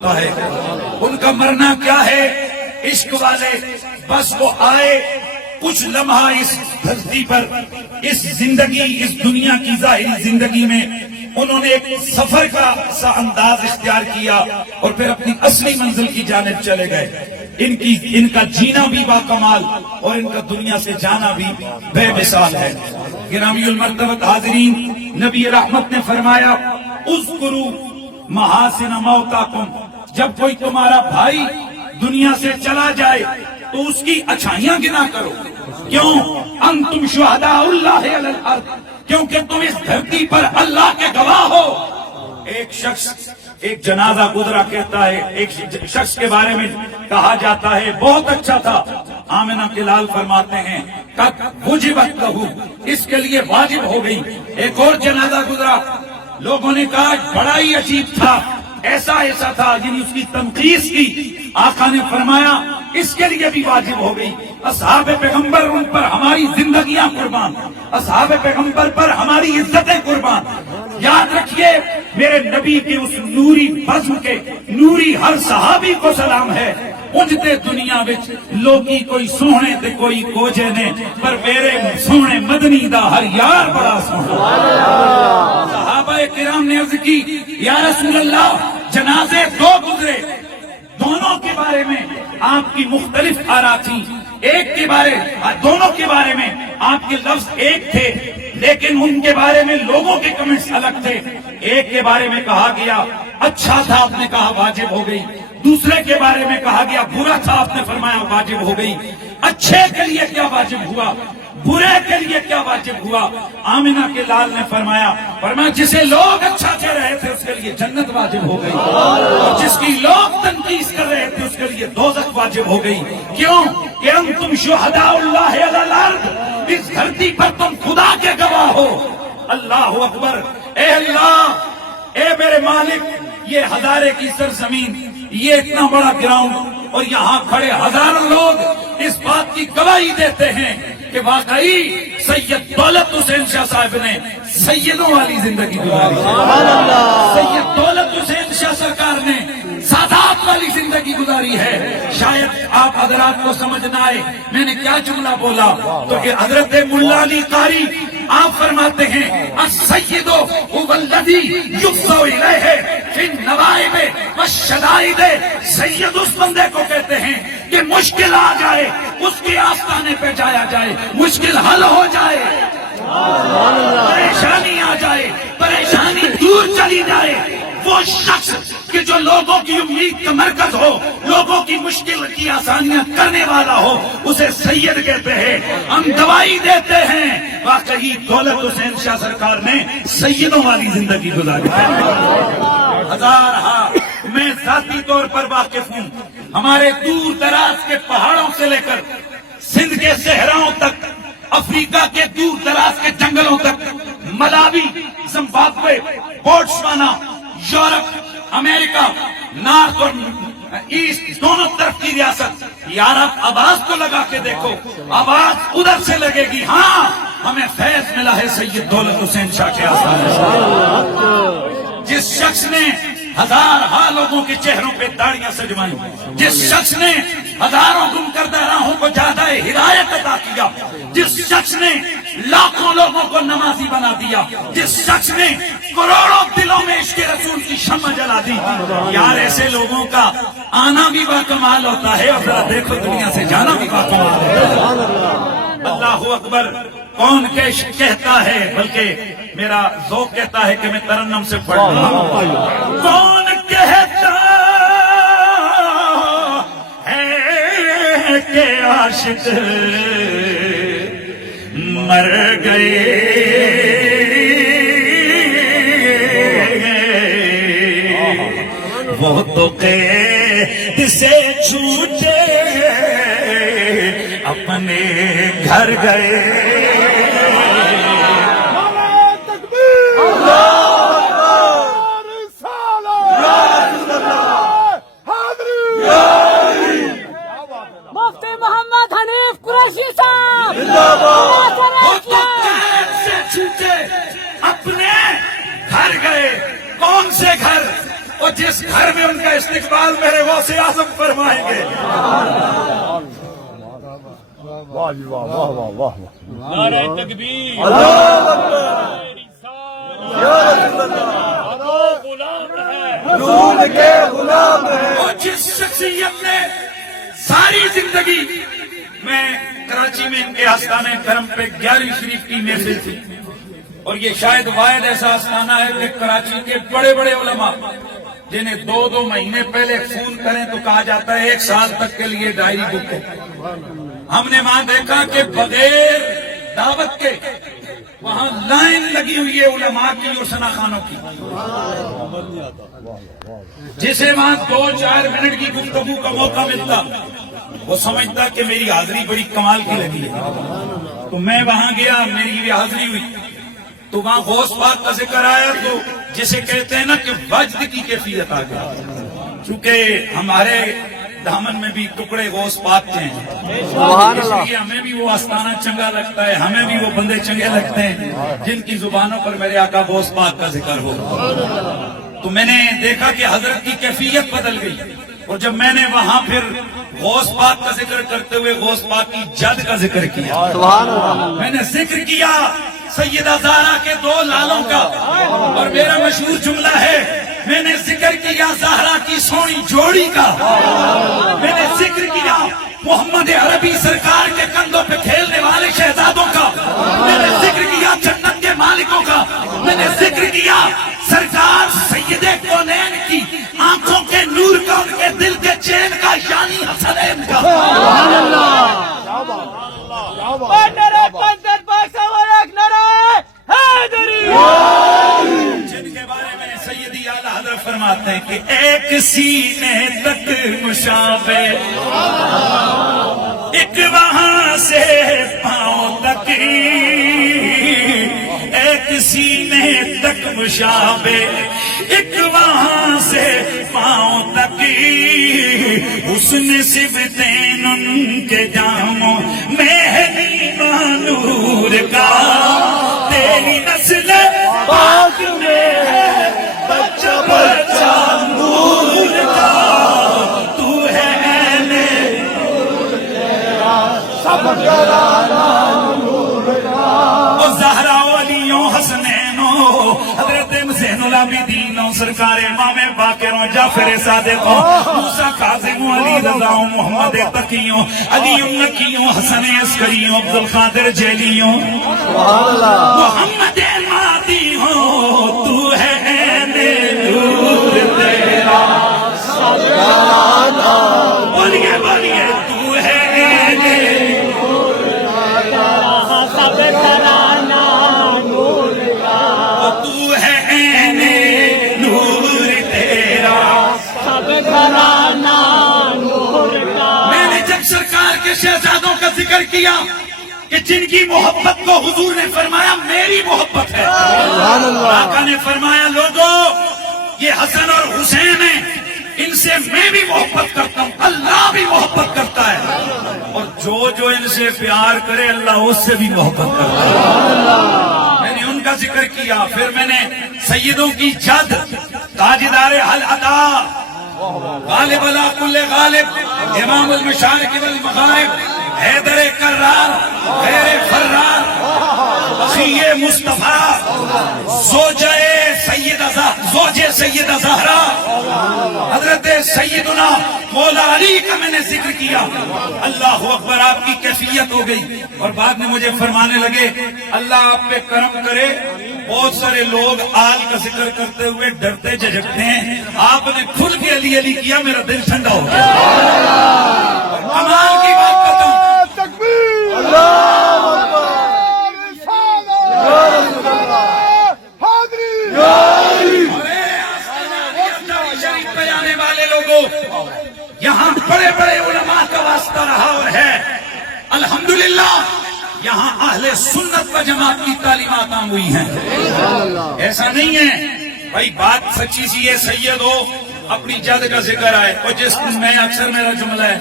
ہے ان کا مرنا کیا ہے؟ عشق والے بس وہ آئے کچھ لمحہ اس دھرتی پر، اس زندگی، اس دنیا کی ظاہری زندگی میں انہوں نے ایک سفر کا سا انداز اختیار کیا اور پھر اپنی اصلی منزل کی جانب چلے گئے۔ ان کا جینا بھی با کمال اور ان کا دنیا سے جانا بھی بے مثال ہے۔ گرامی المرتبت حاضرین، نبی رحمت نے فرمایا اذکروا محاسن موتاکم، جب کوئی تمہارا بھائی دنیا سے چلا جائے تو اس کی اچھائیاں گنا کرو۔ کیوں؟ انتم شہداء اللہ علی الارض، کیونکہ تم اس دھرتی پر اللہ کے گواہ ہو۔ ایک شخص، ایک جنازہ گزرا، کہتا ہے ایک شخص کے بارے میں کہا جاتا ہے بہت اچھا تھا۔ آمنہ کے لال فرماتے ہیں قد وجبت لہ، اس کے لیے واجب ہو گئی۔ ایک اور جنازہ گزرا، لوگوں نے کہا بڑا ہی عجیب تھا، ایسا تھا، یعنی اس کی تنقیص کی۔ آقا نے فرمایا اس کے لیے بھی واجب ہو گئی۔ اصحاب پیغمبر، ان پر ہماری زندگیاں قربان، اصحاب پیغمبر پر ہماری عزتیں قربان۔ یاد رکھیے میرے نبی کے اس نوری بزم کے نوری ہر صحابی کو سلام ہے۔ اونجتے دنیا وچ لوکی کوئی سونے تے کوئی کوجے نے، پر میرے سونے مدنی دا ہر یار بڑا سونا۔ صحابہ کرام نے عرض کی یا رسول اللہ جنازے دو گزرے، دونوں کے بارے میں آپ کی مختلف آراء تھی۔ ایک کے بارے، دونوں کے بارے میں آپ کے لفظ ایک تھے، لیکن ان کے بارے میں لوگوں کے کمنٹس الگ تھے۔ ایک کے بارے میں کہا گیا اچھا تھا، آپ نے کہا واجب ہو گئی۔ دوسرے کے بارے میں کہا گیا برا تھا، آپ نے فرمایا واجب ہو گئی۔ اچھے کے لیے کیا واجب ہوا، برے کے لیے کیا واجب ہوا؟ آمنہ کے لال نے فرمایا جسے لوگ اچھا کہہ رہے تھے اس کے لیے جنت واجب ہو گئی، اور جس کی لوگ تنقید کر رہے تھے اس کے لیے دوزخ واجب ہو گئی۔ کیوں کہ انتم شہداء اللہ علی الارض، اس دھرتی پر تم خدا کے گواہ ہو۔ اللہ اکبر۔ اے اللہ، اے میرے مالک، یہ ہزارے کی سرزمین، یہ اتنا بڑا گراؤنڈ، اور یہاں کھڑے ہزاروں لوگ اس بات کی گواہی دیتے ہیں کہ واقعی سید دولت حسین شاہ صاحب نے سیدوں والی زندگی گزاری ہے، سید دولت حسین شاہ سرکار نے سادات والی زندگی گزاری ہے۔ شاید آپ حضرات کو سمجھ نہ آئے میں نے کیا جملہ بولا، تو کہ حضرت ملا علی قاری آپ فرماتے ہیں السید هو الذی یفضل الیہ فی النوائب والشدائد، سید اس بندے کو کہتے ہیں کہ مشکل آ جائے اس کے آستانے پہ جایا جائے، مشکل حل ہو جائے، پریشانی آ جائے، پریشانی دور چلی جائے، وہ شخص کہ جو لوگوں کی امید کا مرکز ہو، لوگوں کی مشکل کی آسانیاں کرنے والا ہو، اسے سید کہتے ہیں۔ ہم گواہی دیتے ہیں واقعی دولت حسین شاہ سرکار نے سیدوں والی زندگی گزاری ہے۔ ہزارہا میں ذاتی طور پر واقف ہوں، ہمارے دور دراز کے پہاڑوں سے لے کر سندھ کے صحراؤں تک، افریقہ کے دور دراز کے جنگلوں تک، ملاوی، زمبابوے، بوٹسوانا، یورپ، امریکہ، نارتھ اور ایسٹ، دونوں طرف کی ریاست، یار آپ آواز تو لگا کے دیکھو، آواز ادھر سے لگے گی، ہاں ہمیں فیض ملا ہے سید دولت حسین شاہ کے آستانے سے۔ جس شخص نے ہزارہا لوگوں کے چہروں پہ داڑیاں سجوائیں، جس شخص نے ہزاروں گم کردہ راہوں کو زیادہ ہدایت عطا کیا، جس شخص نے لاکھوں لوگوں کو نمازی بنا دیا، جس شخص نے کروڑوں دلوں میں عشق رسول کی شمع جلا دی، یار ایسے لوگوں کا آنا بھی باکمال ہوتا ہے، اور ذرا دیکھو دنیا سے جانا بھی باکمال ہے۔ اللہ اکبر۔ کون کہتا ہے، بلکہ میرا ذوق کہتا ہے کہ میں ترنم سے پڑھ رہا ہوں۔ کون کہتا ہے کہ عاشق مر گئے، وہ تو قید سے چھوٹے اپنے گھر گئے۔ مفتی محمد حنیف قریشی صاحب سے چھوٹے اپنے گھر گئے۔ کون سے گھر؟ اور جس گھر گھر میں ان کا استقبال میرے غوث اعظم فرمائیں گے. واہ جی واہ واہ واہ واہ نعرہ تکبیر، رسول کے غلام ہیں. اور جس شخصیت نے ساری زندگی میں کراچی میں ان کے آستانہ کرم پہ 11ویں شریف کی محفل تھی، اور یہ شاید واحد ایسا آستانہ ہے کہ کراچی کے بڑے بڑے علماء جنہیں 2 مہینے پہلے فون کریں تو کہا جاتا ہے 1 سال تک کے لیے ڈائری بک ہے. ہم نے وہاں دیکھا کہ بغیر دعوت کے وہاں لائن لگی ہوئی ہے علماء کی اور ثنا خانوں کی. جسے وہاں 2-4 منٹ کی گفتگو کا موقع ملتا وہ سمجھتا کہ میری حاضری بڑی کمال کی لگی ہے. تو میں وہاں گیا، میری بھی حاضری ہوئی، تو وہاں غوث پاک کا ذکر آیا، تو جسے کہتے ہیں نا کہ وجد کی کیفیت آ گئی. چونکہ ہمارے دامن میں بھی ٹکڑے غوث پاک کے ہیں، اس لیے ہمیں بھی وہ آستانہ چنگا لگتا ہے، ہمیں بھی وہ بندے چنگے لگتے ہیں جن کی زبانوں پر میرے آقا غوث پاک کا ذکر ہو. تو میں نے دیکھا کہ حضرت کی کیفیت بدل گئی، اور جب میں نے وہاں پھر غوث پاک کا ذکر کرتے ہوئے غوث پاک کی جد کا ذکر کیا، میں نے ذکر کیا سیدہ زہرا کے 2 لالوں کا، اور میرا مشہور جملہ ہے میں نے ذکر کیا زہرا کی سونی جوڑی کا، میں نے ذکر کیا محمد عربی سرکار کے کندھوں پہ کھیلنے والے شہزادوں کا، میں نے ذکر کیا جنت کے مالکوں کا، میں نے ذکر کیا سرکار سید کونین کی آنکھوں کے نور کا، ان کے دل کے چین کا، یعنی حسنین کا. نعرہ پنجت بادشاہ ایک نعرہ حیدری. جن کے بارے میں سیدی اعلیٰ حضرت فرماتے ہیں کہ ایک سینے تک مشابہ، ایک وہاں سے پاؤں تک، ایک سینے تک مشابہ، ایک وہاں سے پاؤں تک، حسن سبتین ان کے جاموں میں ہے نیما نور کا، تیری نسل پاک میں ہے بچہ بچہ نور کا، تو ہے اہل نور تیرا سب گرانا نور کا. اور زہرا علیوں حسنینوں حضرت حسین العابدینوں سرکار امام باقروں جعفر صادقوں موسیٰ کاظموں علی رضاؤں محمد تقیوں علی نقیوں حسن عسکریوں عبدالقادر جیلیوں محمد مہدی ہوں، تو ہے عین نور تیرا سب گرانا. بولیے بولیے تو ہے عین نور تیرا سب گھرانا نور کا، تو ہے عین نور تیرا سب گھرانا نور کا. میں نے جب سرکار کے شہزادوں کا ذکر کیا کہ جن کی محبت کو حضور نے فرمایا میری محبت ہے، آقا نے فرمایا لوگوں یہ حسن اور حسین ہیں، ان سے میں بھی محبت کرتا ہوں، اللہ بھی محبت کرتا ہے، اور جو ان سے پیار کرے اللہ اس سے بھی محبت کرتا ہے. میں نے ان کا ذکر کیا، پھر میں نے سیدوں کی جد، تاجدار حل عطا، غالب علی کل غالب، امام المشارق والمغارب، حیدر کرار، غیر فرار، بخی مصطفیٰ، زوجہ سیدہ زہرا، حضرت سیدنا مولا علی کا میں نے ذکر کیا. اللہ اکبر، آپ کی کیفیت ہو گئی، اور بعد میں مجھے فرمانے لگے اللہ آپ پہ کرم کرے، بہت سارے لوگ آل کا ذکر کرتے ہوئے ڈرتے جھجکتے ہیں، آپ نے کھل کے علی علی کیا، میرا دل ٹھنڈا ہو گیا. کمال کی بات بتاؤں، تکبیر، اللہ اکبر، شریف پہ جانے والے لوگوں، یہاں بڑے بڑے علماء کا واسطہ رہا اور ہے، الحمدللہ یہاں اہل سنت و جماعت کی تعلیمات عام ہوئی ہیں. ایسا نہیں ہے بھائی، بات سچی سی ہے، سید ہو اپنی جد کا ذکر آئے، اور جس میں اکثر میرا جملہ ہے،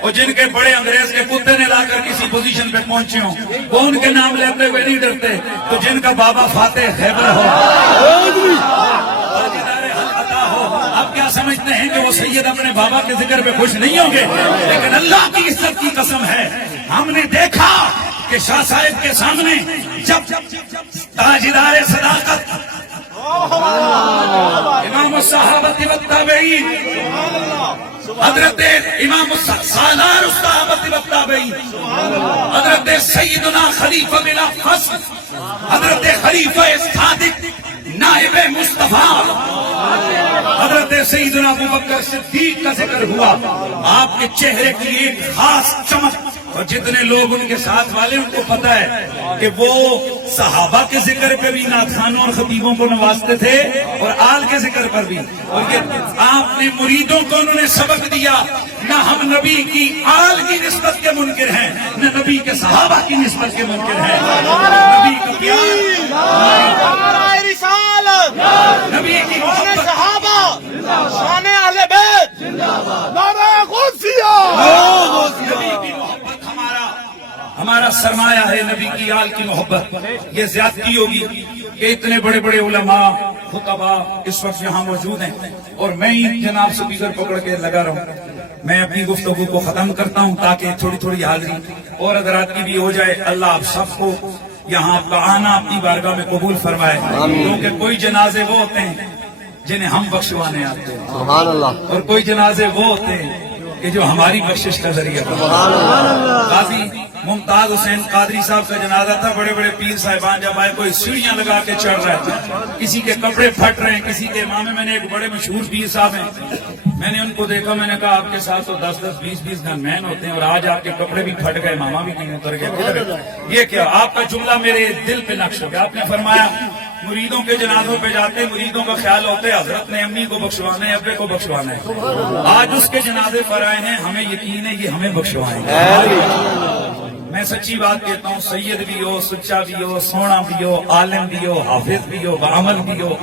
اور جن کے بڑے انگریز کے کتے نے لا کر کسی پوزیشن پہ پہنچے ہوں وہ ان کے نام لیتے ہوئے نہیں ڈرتے، تو جن کا بابا فاتح خیبر ہو، تاجدار حل عطا ہو، آپ کیا سمجھتے ہیں کہ وہ سید اپنے بابا کے ذکر پہ خوش نہیں ہوں گے؟ لیکن اللہ کی عزت کی قسم ہے، ہم نے دیکھا کہ شاہ صاحب کے سامنے جب تاجدار صداقت امام الصحابہ والتابعین حضرت امام سالار الصحابہ والتابعین حضرت سیدنا خلیفہ بلا فصل حضرت خلیفہ صادق نائب مصطفیٰ حضرت سیدنا ابوبکر صدیق کا ذکر ہوا، آپ کے چہرے کی ایک خاص چمک، اور جتنے لوگ ان کے ساتھ والے ان کو پتا ہے کہ وہ صحابہ کے ذکر پہ بھی نعتخوانوں اور خطیبوں کو نوازتے تھے اور آل کے ذکر پر بھی، اور یہ آپ نے مریدوں کو انہوں نے سبق دیا، نہ ہم نبی کی آل کی نسبت کے منکر ہیں، نہ نبی کے صحابہ کی نسبت کے منکر ہیں، نبی کا پیار، نعرہ رسالت، نبی کی محبت، صحابہ، شان اہل بیت، نعرہ غوثیہ، نبی کی محبت ہمارا سرمایہ ہے، نبی کی آل کی محبت۔ یہ زیادتی ہوگی کہ اتنے بڑے بڑے علماء خطبہ اس وقت یہاں موجود ہیں اور میں ہی جناب سپیکر پکڑ کے لگا رہا ہوں۔ میں اپنی گفتگو کو ختم کرتا ہوں تاکہ تھوڑی تھوڑی حاضری اور حضرات کی بھی ہو جائے۔ اللہ آپ سب کو یہاں کا آنا اپنی بارگاہ میں قبول فرمائے، کیونکہ کوئی جنازے وہ ہوتے ہیں جنہیں ہم بخشوانے آتے ہیں، سبحان اللہ، اور کوئی جنازے وہ ہوتے ہیں کہ جو ہماری بخشش کا ذریعہ بنتے ہیں۔ قاضی ممتاز حسین قادری صاحب کا جنازہ تھا، بڑے بڑے پیر صاحبان جب آئے، کوئی سیڑھیاں لگا کے چڑھ رہے تھے، کسی کے کپڑے پھٹ رہے ہیں، کسی کے امامے میں نے ایک بڑے مشہور پیر صاحب ہیں، میں نے ان کو دیکھا، میں نے کہا آپ کے ساتھ تو 10-10 20-20 گن مین ہوتے ہیں اور آج آپ کے کپڑے بھی پھٹ گئے، ماما بھی کہیں اتر گئے، یہ کیا؟ آپ کا جملہ میرے دل پہ نقش ہو گیا۔ آپ نے فرمایا مریدوں کے جنازوں پہ جاتے، مریدوں کا خیال ہوتا ہے حضرت نے امی کو بخشوانا ہے، ابے کو بخشوانا ہے، آج اس کے جنازے پر آئے ہیں، ہمیں یقین ہے یہ ہمیں بخشوائیں گے۔ میں سچی بات کہتا ہوں، سید بھی ہو، سچا بھی ہو، سونا بھی ہو، عالم بھی ہو، حافظ بھی ہو، بعمل بھی ہو،